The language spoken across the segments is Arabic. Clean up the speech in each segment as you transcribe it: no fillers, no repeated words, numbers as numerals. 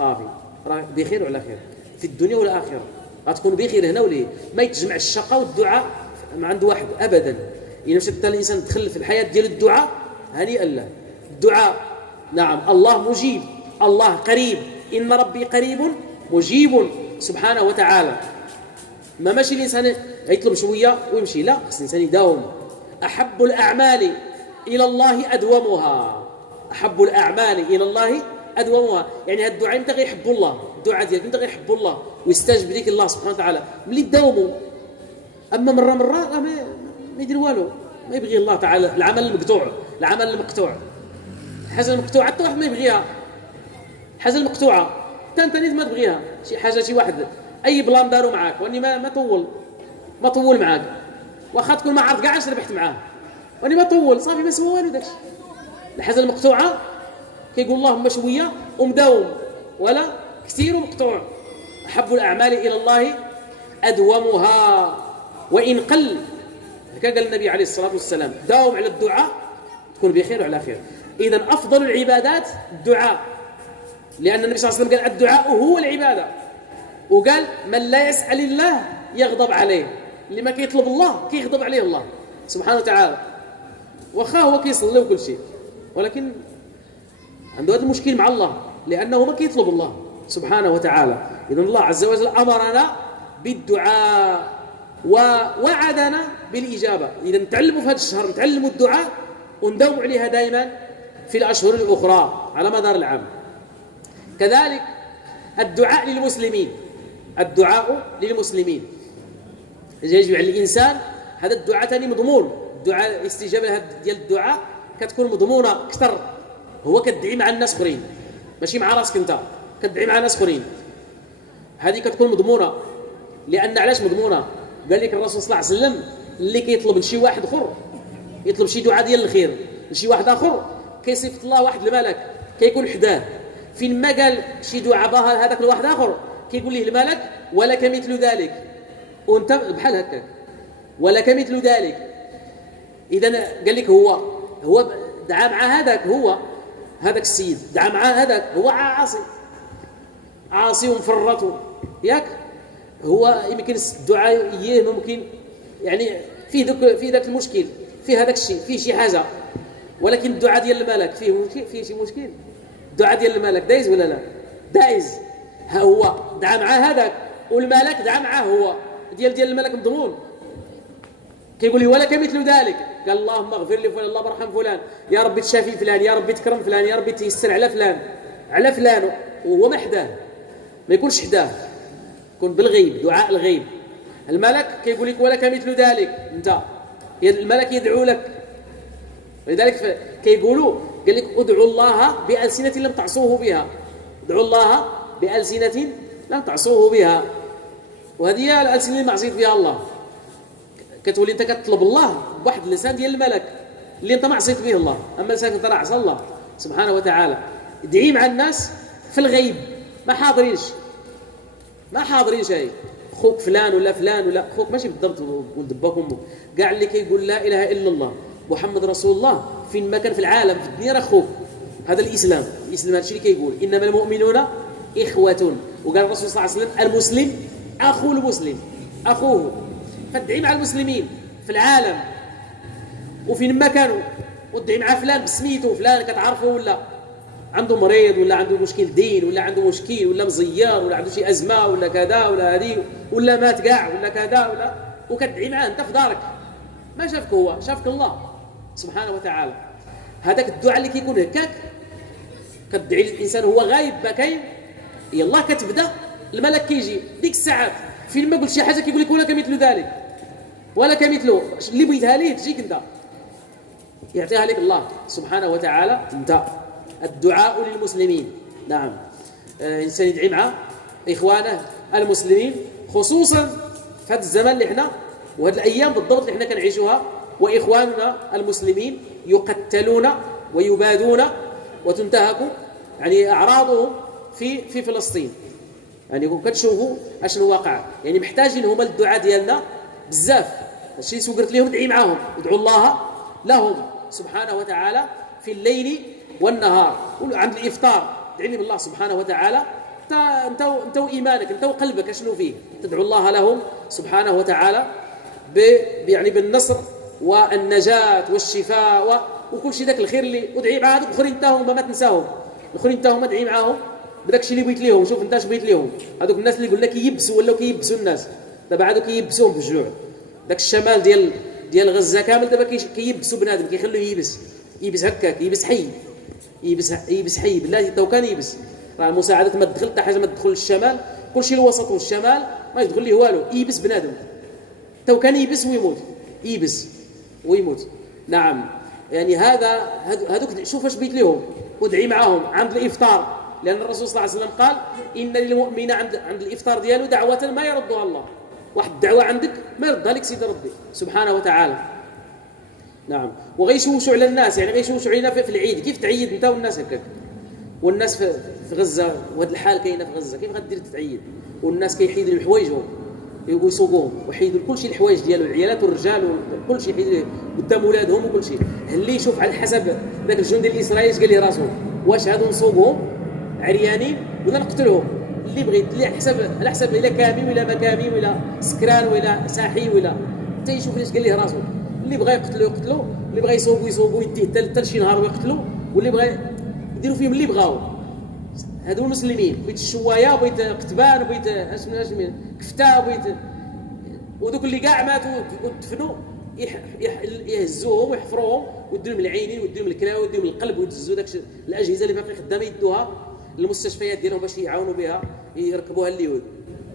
صافي راه بخير وعلى خير في الدنيا والآخرة، غتكون بخير هنا وليه. ما يتجمع الشقاء والدعاء مع عند واحد أبدا. إلا مشى الإنسان دخل في الحياة ديال الدعاء هنيئا له. الدعاء نعم الله مجيب، الله قريب، إن ربي قريب مجيب سبحانه وتعالى. ما ماشي الإنسان يطلب شوية ويمشي، لا، خص الإنسان يداوم. أحب الأعمال إلى الله أدومها، أحب الأعمال إلى الله أدومها. يعني هاد الدعاء انت غيحب الله، الدعاء ديالك انت غيحب الله ويستجب لك الله سبحانه وتعالى ملي تداوموا. أما مرة راه ما يدير والو، ما يبغي الله تعالى. العمل المقطوع، العمل المقطوع، الحاجة المقطوعة حتى واحد ما يبغيها. الحاجة المقطوعة انت نيت ما تبغيها، شي حاجة شي واحد أي بلان داروا معاك واني ما طول معاك، واخا تكون ما عرفت كاع اش ربحت معاه واني ما طول، صافي ما سوى والو داكشي. الحاجة المقطوعة كيقول اللهم شوية ومداوم، ولا كثير ومقطوع. أحب الأعمال إلى الله أدومها وإن قل. هكا قال النبي عليه الصلاة والسلام، داوم على الدعاء تكون بخير وعلى خير. إذن أفضل العبادات الدعاء، لأن النبي صلى الله عليه وسلم قال الدعاء هو العبادة، وقال من لا يسأل الله يغضب عليه، اللي ما كيطلب الله كيغضب عليه الله سبحانه وتعالى. وخا هو كيصلي وكل شيء، ولكن عنده هذا المشكل مع الله لأنه ما كيطلب الله سبحانه وتعالى. إذن الله عز وجل أمرنا بالدعاء ووعدنا بالإجابة. إذا نتعلموا في هذا الشهر، نتعلموا الدعاء ونداوم عليها دائما في الأشهر الأخرى على مدار العام. كذلك الدعاء للمسلمين، الدعاء للمسلمين يجب على الإنسان هذا الدعاء ثاني مضمون. الدعاء الاستجابة ديال الدعاء كتكون مضمونة أكثر، هو كتدعي مع الناس اخرين ماشي مع راسك انت، كتدعي مع ناس اخرين. هذه كتكون مضمونة. لأن علاش مضمونة؟ قال لك الرسول صلى الله عليه وسلم اللي كيطلب لشي واحد اخر، يطلب شي دعاء ديال الخير لشي واحد اخر، كيصيفط الله واحد الملك كيكون حداه. فين ما قال شي دعاء باها هذاك الواحد اخر كيقول ليه الملك ولك مثل ذلك، وانت بحال هكاك ولك مثل ذلك. اذا قال لك هو دعا مع هذاك السيد، دعا مع هذاك هو عاصي ومفرط ياك، هو يمكن الدعاء اياه ممكن يعني في ذاك المشكل، في هذاك الشيء، في شي حاجه، ولكن الدعاء ديال الملك فيه شي مشكل. الدعاء ديال الملك دايز ولا لا؟ دايز. ها هو دعا مع هذاك والملك دعا معاه، هو ديال الملك مضمون. كيقول لي ولك مثل ذلك، قال اللهم اغفر لي فلان، اللهم ارحم فلان، يا ربي تشافي فلان، يا ربي تكرم فلان، يا ربي تيسر على فلان وهو ما حداه، ما يكونش حداه، يكون بالغيب، دعاء الغيب. الملك كيقول لك ولك مثل ذلك، انت الملك يدعو لك. ولذلك كيقولوا قال لك ادعوا الله بألسنة لم تعصوه بها، ادعوا الله بألسنة لم تعصوه بها. وهذه هي الألسنة اللي معصيت بها الله. كتولي انت كتطلب الله بواحد اللسان ديال الملك اللي انت ما عصيت به الله، اما لسانك انت راه عصى الله سبحانه وتعالى. ادعي مع الناس في الغيب، ما حاضرينش هاي خوك فلان ولا خوك ماشي بالضبط ولد باك امك، كاع اللي كيقول لا اله الا الله محمد رسول الله فين ما كان في العالم في الدنيا راه خوك. هذا الاسلام هادشي اللي كيقول انما المؤمنون اخوه. وقال الرسول صلى الله عليه وسلم المسلم اخو المسلم، اخوه. فادعي مع المسلمين في العالم وفين ما كانوا، وادعي مع فلان بسميته، فلان كتعرفه ولا عنده مريض ولا عنده مشكل دين ولا عنده مشكل ولا مزيار ولا عنده شي ازمه ولا كذا ولا هذه ولا مات كاع ولا كذا ولا، وكتدعي معاه انت في دارك، ما شافك هو، شافك الله سبحانه وتعالى. هذاك الدعاء اللي كيكون هكاك كتدعي الانسان هو غايب ما كاين، يلاه كتبدا الملك كيجي ديك الساعات فين ما قلت شي حاجه كيقول لك ولك مثل ذلك، ولك مثله اللي بغيتها ليه تجيك انت، يعطيها لك الله سبحانه وتعالى انت. الدعاء للمسلمين، نعم، الانسان يدعي مع اخوانه المسلمين، خصوصا في هذا الزمان اللي احنا وهذه الايام بالضبط اللي احنا كنعيشوها، واخواننا المسلمين يقتلون ويبادون وتنتهك يعني اعراضهم في فلسطين. يعني كتشوفوا اشنو واقع، يعني محتاجين هما الدعاء ديالنا بزاف. الشيء اللي قلت لهم ادعي معاهم، ادعوا الله لهم سبحانه وتعالى في الليل والنهار، عند الافطار ادعي بالله سبحانه وتعالى انت وايمانك، انت وقلبك اشنو فيه. تدعو الله لهم سبحانه وتعالى يعني بالنصر والنجاة والشفاء وكل شيء ذاك الخير اللي ادعي مع هذوك الاخرين انت هما ما تنساهم. الاخرين انت هما ادعي معاهم بداك الشيء اللي بغيت ليهم. شوف انت اش بغيت ليهم. هذوك الناس اللي قلنا كيبسوا ولاو كيبسوا الناس، دابا عادوا كيبسوهم بالجوع. داك الشمال ديال غزه كامل دابا كيبسوا بنادم، كيخلوه يبس هكاك، يبس حي بالله تو كان يبس. راه المساعدات ما تدخل حتى حاجه، ما تدخل الشمال، كل شيء الوسط والشمال ما يدخل ليه والو، يبس بنادم تو كان يبس ويموت، يبس ويموت. نعم يعني هذوك شوف اش بيت لهم ودعي معاهم عند الافطار، لان الرسول صلى الله عليه وسلم قال ان للمؤمن عند الافطار ديالو دعوه ما يردها الله. واحد الدعوه عندك ما يردها لك سيدي ربي سبحانه وتعالى. نعم وغيشوشوا على الناس، يعني غيشوشوا علينا في العيد. كيف تعيد انت والناس هكاك؟ والناس في غزه وهذا الحال كاينه في غزه، كيف غدير تتعيد؟ والناس كيحيدوا الحوايجهم ويسوقوهم ويحيدوا كل شيء، الحوايج ديالو العيالات والرجال وكل شيء يحيدوا قدام ولادهم وكل شيء. اللي يشوف على حسب ذاك الجندي الاسرائيلي قال لي راسه واش هادو نسوقهم عريانين ولا نقتلهم؟ اللي بغيت اللي على حسب الا كامي ولا ما كامي ولا سكران ولا صاحي ولا حتى يشوف ليش قال ليه راسه. اللي بغى يقتلوا، اللي بغى يسوقوا يديه حتى شي نهار ويقتلوا، واللي بغى يديروا فيهم اللي بغاو. هادو المسلمين بغيت الشوايه، بغيت قتبان، بغيت اش كفته، بغيت ودوك اللي كاع ماتوا ودفنوا يهزوهم ويحفروهم ويديروا من العينين ويديروا من الكلاوي ويديروا من القلب ويدزوا داك الاجهزه اللي باقي خدامه يدوها للمستشفيات ديالهم باش يعاونوا بها يركبوها اليهود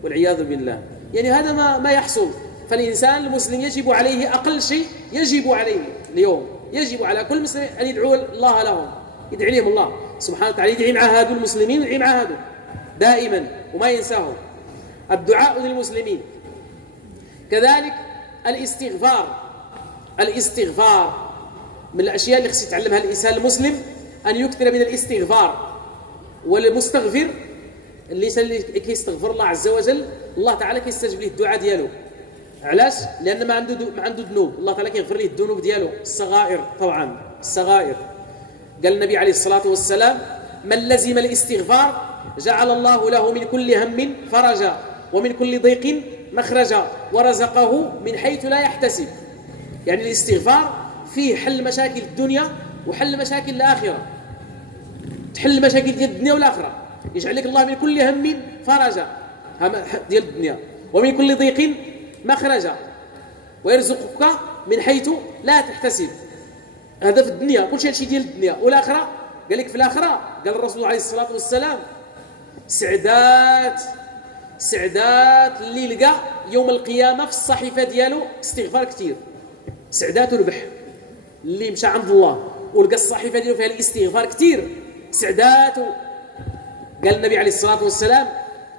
والعياذ بالله. يعني هذا ما يحصل. فالإنسان المسلم يجب عليه أقل شيء، يجب عليه اليوم، يجب على كل مسلم أن يدعو الله لهم، يدعي لهم الله سبحانه وتعالى، يدعي مع هذو المسلمين ويدعي مع هذو دائما وما ينساهم. الدعاء للمسلمين. كذلك الاستغفار من الأشياء اللي خص يتعلمها الإنسان المسلم، أن يكثر من الاستغفار. والمستغفر اللي كيستغفر الله عز وجل الله تعالى كيستجيب له الدعاء ديالو. علاش؟ لأن ما عنده ذنوب، الله تعالى كيغفر له الذنوب ديالو، الصغائر طبعا، الصغائر. قال النبي عليه الصلاة والسلام من لزم الاستغفار جعل الله له من كل هم فرجا ومن كل ضيق مخرجا ورزقه من حيث لا يحتسب. يعني الاستغفار فيه حل مشاكل الدنيا وحل مشاكل الآخرة، تحل مشاكل ديال الدنيا والآخرة. يجعل لك الله من كل هم فرجا ديال الدنيا ومن كل ضيق مخرجا ويرزقك من حيث لا تحتسب. هذا في الدنيا، كل شيء ديال الدنيا. والآخرة قال لك في الآخرة قال الرسول عليه الصلاة والسلام سعدات اللي لقى يوم القيامة في الصحيفة ديالو استغفار كتير، سعدات ربح. اللي مشى عند الله ولقى الصحيفة ديالو فيها الاستغفار كتير سعدات. قال النبي عليه الصلاة والسلام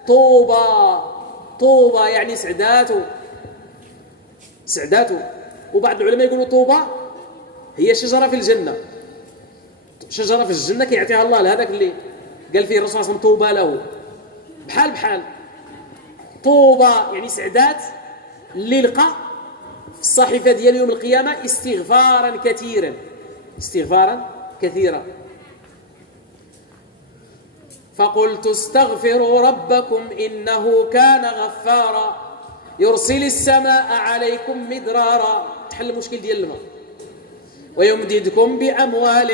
طوبى يعني سعداته. وبعض العلماء يقولوا طوبى هي شجرة في الجنة، شجرة في الجنة كيعطيها الله لهذاك اللي قال فيه الرسول صلى الله عليه وسلم طوبى له. بحال طوبى يعني سعدات اللي لقى في الصحيفة ديال يوم القيامة استغفارا كثيرا. فقلت استغفروا ربكم إنه كان غفارا يرسل السماء عليكم مدرارا، تحل المشكل ديال الماء، ويمددكم بأموال،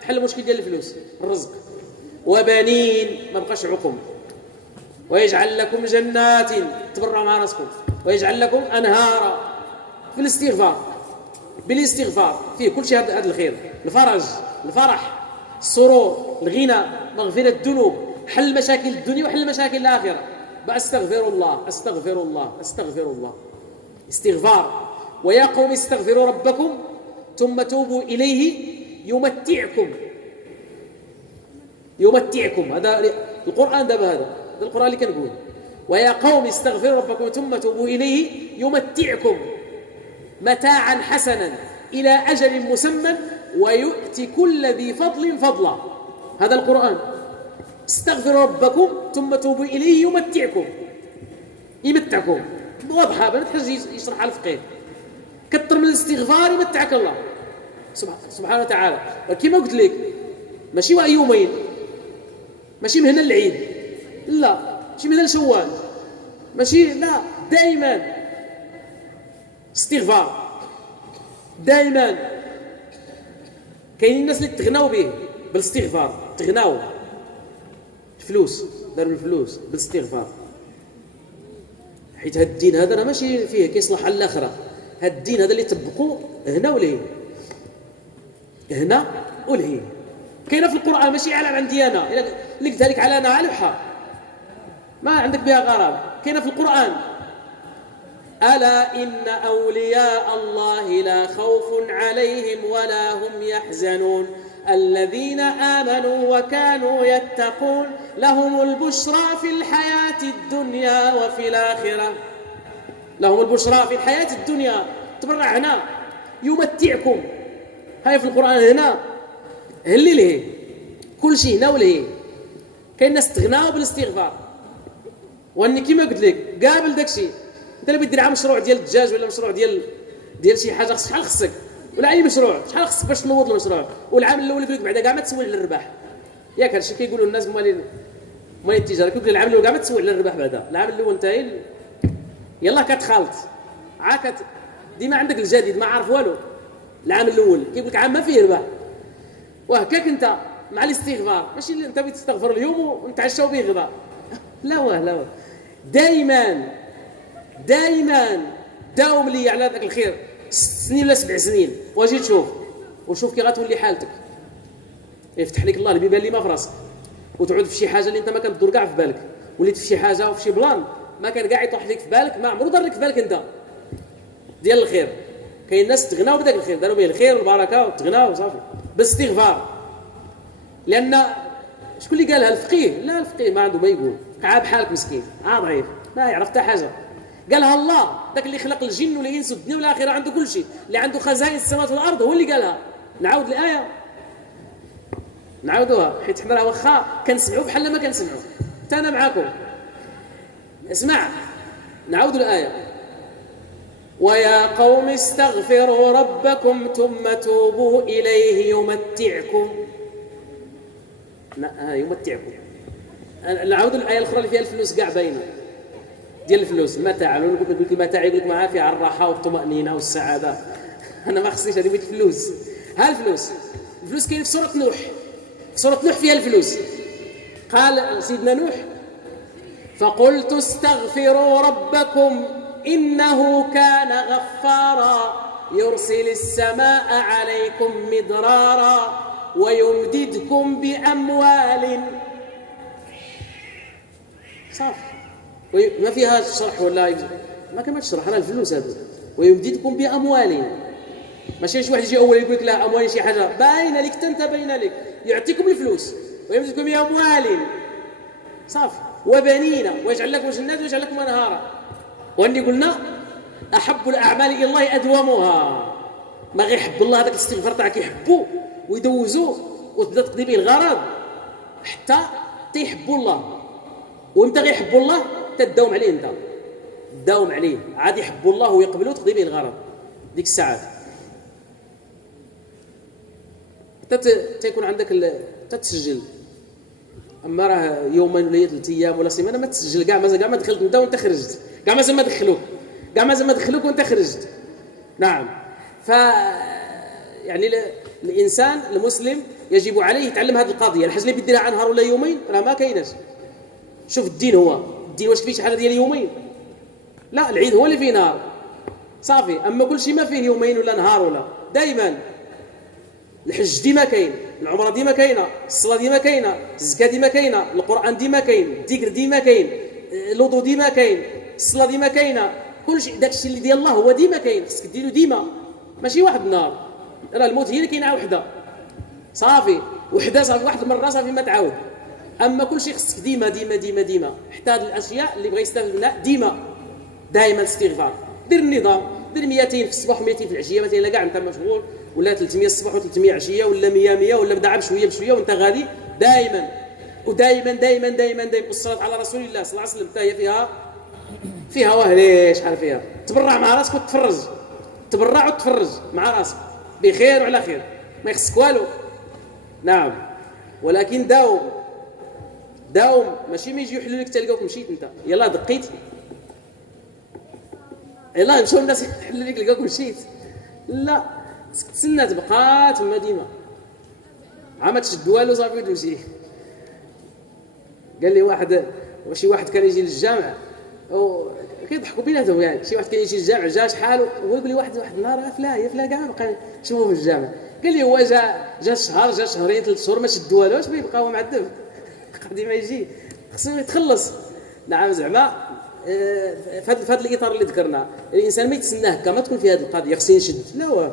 تحل المشكل ديال الفلوس الرزق، وبنين ما بقاش عقم، ويجعل لكم جنات تبرعوا مع راسكم، ويجعل لكم أنهارا. في الاستغفار، بالاستغفار فيه كل شيء هذا الخير، الفرج، الفرح، السرور، الغنى، مغفرة الذنوب، حل مشاكل الدنيا وحل مشاكل الآخرة. أستغفر الله استغفار. ويا قوم استغفروا ربكم ثم توبوا إليه يمتعكم. هذا القرآن دابا، هذا القرآن اللي كنقول ويا قوم استغفروا ربكم ثم توبوا إليه يمتعكم متاعا حسنا إلى أجل مسمى ويؤتي كل ذي فضل فضلا. هذا القرآن. استغفروا ربكم ثم توبوا إليه يمتعكم. واضحة ما تحتاج يشرحها الفقيه. كثر من الاستغفار يمتعك الله سبحانه وتعالى. كما قلت لك ماشي يومين، ماشي من هنا للعيد، لا ماشي مثل شوال، ماشي لا، دائما استغفار. دائما كاينين الناس اللي تغناو به بالاستغفار، تغناو الفلوس، داروا الفلوس بالاستغفار. حيت هاد الدين هذا راه ماشي فيه كيصلح على الاخره، هاد الدين هذا اللي طبقوا هنا ولهين، هنا ولهين. كاينه في القران ماشي على عندي انا، اللي قلتها لك على انا على بحال ما عندك بها غرض. كاينه في القران: الا ان اولياء الله لا خوف عليهم ولا هم يحزنون الذين آمنوا وكانوا يتقون لهم البشرى في الحياة الدنيا وفي الآخرة. لهم البشرى في الحياة الدنيا، تبرع هنا يمتعكم، هاي في القرآن هنا هلي له كل شيء هنا وله. كاين ناس تغناو بالاستغفار، واني كيما قلت لك قابل داكشي. انت اللي بدير مشروع ديال الدجاج ولا مشروع ديال شي حاجه، شحال خصك ولا اي مشروع شحال خصك باش تنوض المشروع، والعام الاول يقول لك بعدا كاع ما تسوي على الربح. ياك هادشي كيقولوا الناس مالين التجاره، كيقول لك العام الاول كاع ما تسوي على الربح، بعدا العام الاول انت يلاه كتخالط عاك ديما عندك الجديد ما عارف والو. العام الاول كيقول لك عام ما فيه ربح، وهكاك انت مع الاستغفار ماشي اللي انت بتستغفر اليوم ونتعشاو به غدا، لا دائما داوم لي على ذاك الخير 6 سنين ولا 7 سنين، واجي تشوف وشوف كي غتولي حالتك. يفتح لك الله البيبان اللي ما في راسك، وتعود في شي حاجه اللي انت ما كتدور كاع في بالك، وليت في شي حاجه وفي شي بلان ما كان كاع يطيح لك في بالك، ما عمرو دار لك في بالك انت ديال الخير. كاين ناس تغناو بداك الخير، داروا به الخير والبركه وتغناو وصافي بالاستغفار. لان شكون اللي قالها؟ الفقيه. لا الفقيه ما عنده ما يقول، عاب حالك مسكين ضعيف ما يعرف حتى حاجه. قالها الله، داك اللي خلق الجن والانس والدنيا والاخره، عنده كل شيء، اللي عنده خزائن السماوات والارض، هو اللي قالها. نعاود الايه نعاودوها حيت حنا راه واخا كنسمعوا بحال ما كنسمعوا، حتى انا معاكم. اسمع نعاود الايه: ويا قوم استغفروا ربكم ثم توبوا اليه يمتعكم. يمتعكم. نعاود الايه الاخرى اللي فيها الفلوس كاع باينه ديال الفلوس، المتاع. يقول لك المتاع يقول لك معاه فيها الراحه والطمانينه والسعاده. انا ما خصنيش هذه بيت الفلوس. ها الفلوس كاين في سوره نوح. في سوره نوح فيها الفلوس. قال سيدنا نوح: فقلت استغفروا ربكم انه كان غفارا يرسل السماء عليكم مدرارا ويمددكم باموال. صافي ما فيها شرح ولا ما كما تشرح. انا الفلوس هذو ويمددكم باموال. ماشي شي واحد يجي اول يقول لك لا اموال شي حاجه باينه لك، انت باينه لك، يعطيكم الفلوس ويمددكم باموال صافي وبنين ويجعل لكم جنات ويجعل لكم انهارا. واني قلنا احب الاعمال الى الله ادومها. ما غير يحب الله هذاك الاستغفار تاعك يحبوه ويدوزوه وتبدا تقضي به الغرض حتى تيحبوا الله. وانت غير يحبوا الله تداوم عليه، انت تداوم عليه عاد يحبوا الله ويقبلوا تقضي به الغرض ديك الساعات. تيكون عندك تتسجل. اما راه يومين ولا 3 ايام ولا سيمانه ما تسجل كاع ما دخلت انت وانت خرجت، كاع مازال ما دخلوك وانت خرجت. نعم. ف يعني الانسان المسلم يجب عليه يتعلم هذه القضيه. الحاجه اللي بيديرها عن نهار ولا يومين راه ما كايناش. شوف الدين واش فيه شي حاجه ديال يومين؟ لا، العيد هو اللي فيه نهار صافي. اما كل شيء ما فيه يومين ولا نهار ولا دائما. الحج ديما كاين، العمره ديما كاينه، الصلاه ديما كاينه، الزكاه ديما كاينه، القران ديما كاين، الذكر ديما كاين، الوضوء ديما كاين، الصلاه ديما كاينه، كل شيء داكشي اللي ديال الله هو ديما كاين، خصك ديرو ديما ماشي واحد النهار. راه الموت هي اللي كاينه وحده صافي، وحده صافي واحد المره صافي ما تعاود. اما كل شيء خصك ديما ديما ديما ديما. حتى هذه الاشياء اللي بغى يستافد منها دائما استغفار. دير النظام، دير 200 في الصباح و200 في العشيه مثلا، كاع انت مشغول، ولا 300 الصباح و300 عشيه، ولا 100 ولا بدا بشويه وانت غادي دائما ودائما دائما دائما دائما. والصلاه على رسول الله صلى الله عليه وسلم حتى هي فيها وهلي شحال فيها. تبرع مع راسك وتفرج، تبرع وتفرج مع راسك بخير وعلى خير، ما يخصك والو. نعم. ولكن داوم داوم، ماشي ما يجي يحلوا لك تلقاوك مشيت انت يلا دقيت، يلا مشاو الناس يحلوا لك لقاوك مشيت، لا تسنى تبقى تما ديما عا تشد والو صافي تمشي. قال لي واحد، شي واحد كان يجي للجامع كيضحكوا بيناتهم يعني، شي واحد كان يجي للجامع جا شحال هو يقول لي واحد النهار فلان كاع ما بقى شوفوا في الجامع. قال لي هو جا شهر جا شهرين 3 شهور ما شد والو، واش بيبقى هو معذب قد ما يجي خصو يتخلص. نعم زعما في هذا الاطار اللي ذكرنا الانسان ما يتسنى هكا، ما تكون في هذه القضيه خصني نشد، لا هو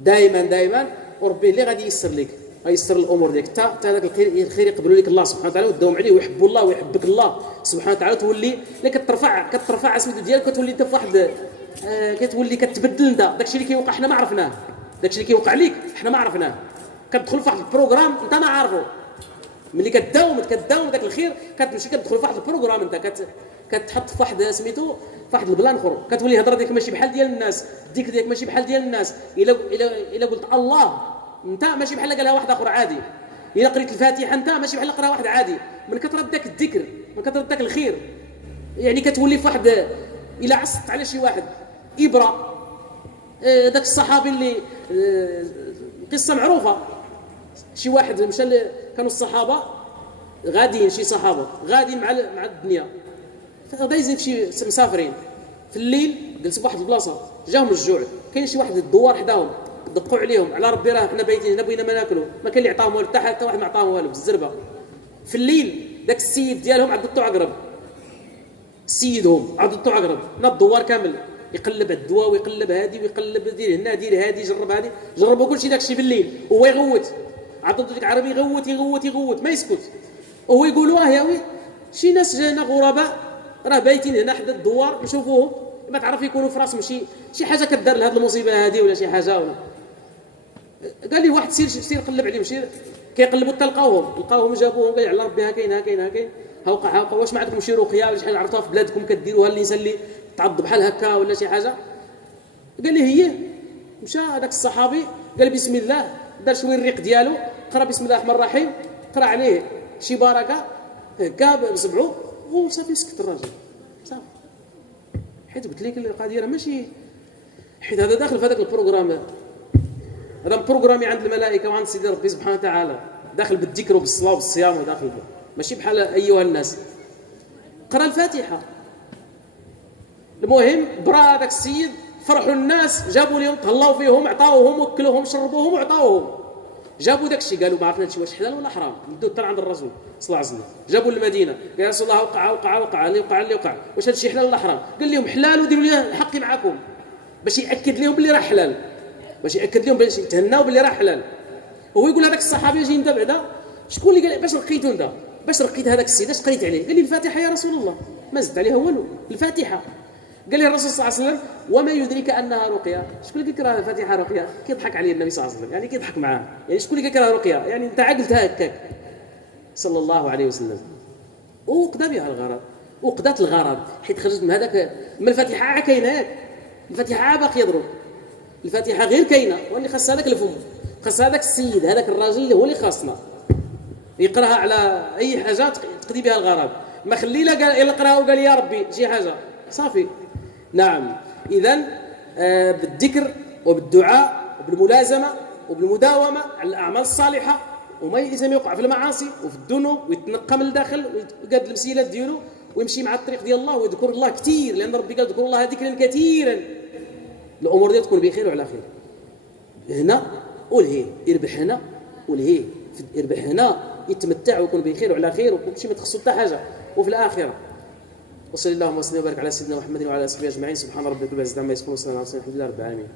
دائما وربي اللي غادي ييسر لك، غيسر الامور ديالك حتى هذاك الخير يقبلوا لك الله سبحانه وتعالى وتداوم عليه ويحبوا الله ويحبك الله سبحانه وتعالى، تولي لا كترفع اسميتو ديالك، كتولي انت في واحد كتولي كتبدل انت داكشي اللي كيوقع حنا ما عرفناه، داكشي اللي كيوقع ليك حنا ما عرفناه، كتدخل في واحد البروغرام انت ما عارفه، ملي كتداوم داك الخير كتمشي كتدخل في واحد البروغرام انت كتحط في واحد سميتو في واحد البلان اخر، كتولي الهضره ديالك ماشي بحال ديال الناس، الذكر ديالك ماشي بحال ديال الناس، الا قلت الله انت ماشي بحال قالها واحد اخر عادي، الا قريت الفاتحه انت ماشي بحال قراها واحد عادي، من كثره داك الذكر من كثره داك الخير يعني كتولي في واحد. الا عصت على شي واحد ابره، داك الصحابي اللي قصه معروفه، شي واحد مشى كانوا الصحابه غاديين، شي صحابه غاديين مع الدنيا دايزين في شي مسافرين، في الليل جلسوا بواحد البلاصه جاهم الجوع، كاين شي واحد الدوار حداهم دقوا عليهم على ربي راه حنا بايتين هنا بغينا ما ناكلوا، ما كان اللي عطاهم والو حتى واحد ما عطاهم والو بالزربه. في الليل داك السيد ديالهم عضتو عقرب، سيدهم عضتو عقرب نا الدوار كامل يقلب الدواء ويقلب هادي ويقلب دير هنا دير هادي جرب هادي جربوا كلشي داكشي في الليل، وهو يغوت عضتو ديك العربي يغوت ما يسكت، وهو يقولوا يا وي شي ناس جانا غرباء راه بايتين هنا حدا الدوار نشوفوهم، ما تعرف يكونوا في راسهم شي حاجه كدار لهاد المصيبه هذه ولا شي حاجه ولا. قال لي واحد سير قلب عليهم، كيقلبوا حتى لقاوهم جابوهم، قال لي على ربي ها كاين ها وقع واش ما عندكم شي رقيه ولا شي حاجه عرفتوها في بلادكم كديروها الانسان اللي تعض بحال هكا ولا شي حاجه؟ قال لي هي. مشى هذاك الصحابي قال بسم الله، دار شويه الريق ديالو، قرا بسم الله الرحمن الرحيم، قرا عليه شي بركه هكا بصبعو وصافي سكت الراجل صافي. حيت قلت لك القضيه راه ماشي، حيت هذا داخل في هذاك البروغرام، هذا بروغرامي عند الملائكه وعند سيدي ربي سبحانه وتعالى، داخل بالذكر وبالصلاه وبالصيام وداخل ماشي بحال ايها الناس. قرا الفاتحه، المهم برا هذاك السيد فرحوا الناس، جابوا لهم تهلاو فيهم، عطاوهم وكلوهم شربوهم وعطاوهم، جابوا داك الشيء قالوا ما عرفنا هادشي واش حلال ولا حرام، بدو حتى عند الرسول صلى الله عليه وسلم، جابوا للمدينه قال يا رسول الله وقع اللي وقع واش هادشي حلال ولا حرام؟ قال لهم حلال وديروا لي حقي معكم، باش ياكد لهم باللي راه حلال، باش ياكد لهم باش يتهناو باللي راه حلال. وهو يقول هذاك الصحابي جاي انت بعدا شكون اللي قال باش رقيتو انت؟ باش رقيت هذاك السيد اش قريت عليه؟ قال لي الفاتحه يا رسول الله، ما زدت عليها والو، الفاتحه. قال لي الرسول صلى الله عليه وسلم وما يدريك انها رقيه؟ شكون اللي كيكره الفاتحه رقيه؟ كيضحك عليه النبي صلى الله عليه وسلم، يعني كيضحك معاه، يعني شكون اللي كيكره رقيه؟ يعني انت عقلتها هكاك صلى الله عليه وسلم. وقدا بها الغرض، وقدات الغرض، حيت خرجت من هذاك من الفاتحه كاينه، الفاتحه باقي يضرب، الفاتحه غير كاينه، واللي خاص هذاك الفم، خاص هذاك السيد هذاك الراجل اللي هو اللي خاصنا يقراها على اي حاجه تقضي بها الغرض، ما خلي لا قال يلا قراها وقال يا ربي شي حاجه صافي. نعم اذا بالذكر وبالدعاء وبالملازمه وبالمداومه على الاعمال الصالحه، وما يلزم يوقع في المعاصي وفي الذنوب ويتنقى من الداخل ويقاد المسيلات ديالو ويمشي مع الطريق ديال الله ويذكر الله كثير، لان ربي قال اذكروا الله ذكرا كثيرا، الامور ديالك تكون بخير وعلى خير. هنا والهي يربح، هنا والهي يربح، هنا يتمتع ويكون بخير وعلى خير وكلشي ما تخصو حتى حاجه، وفي الاخره. وصلى اللهم وسلم وبارك على سيدنا محمد وعلى اله وصحبه اجمعين، سبحان ربك رب العزه عما يصفون وسلام على المرسلين، الحمد لله رب العالمين.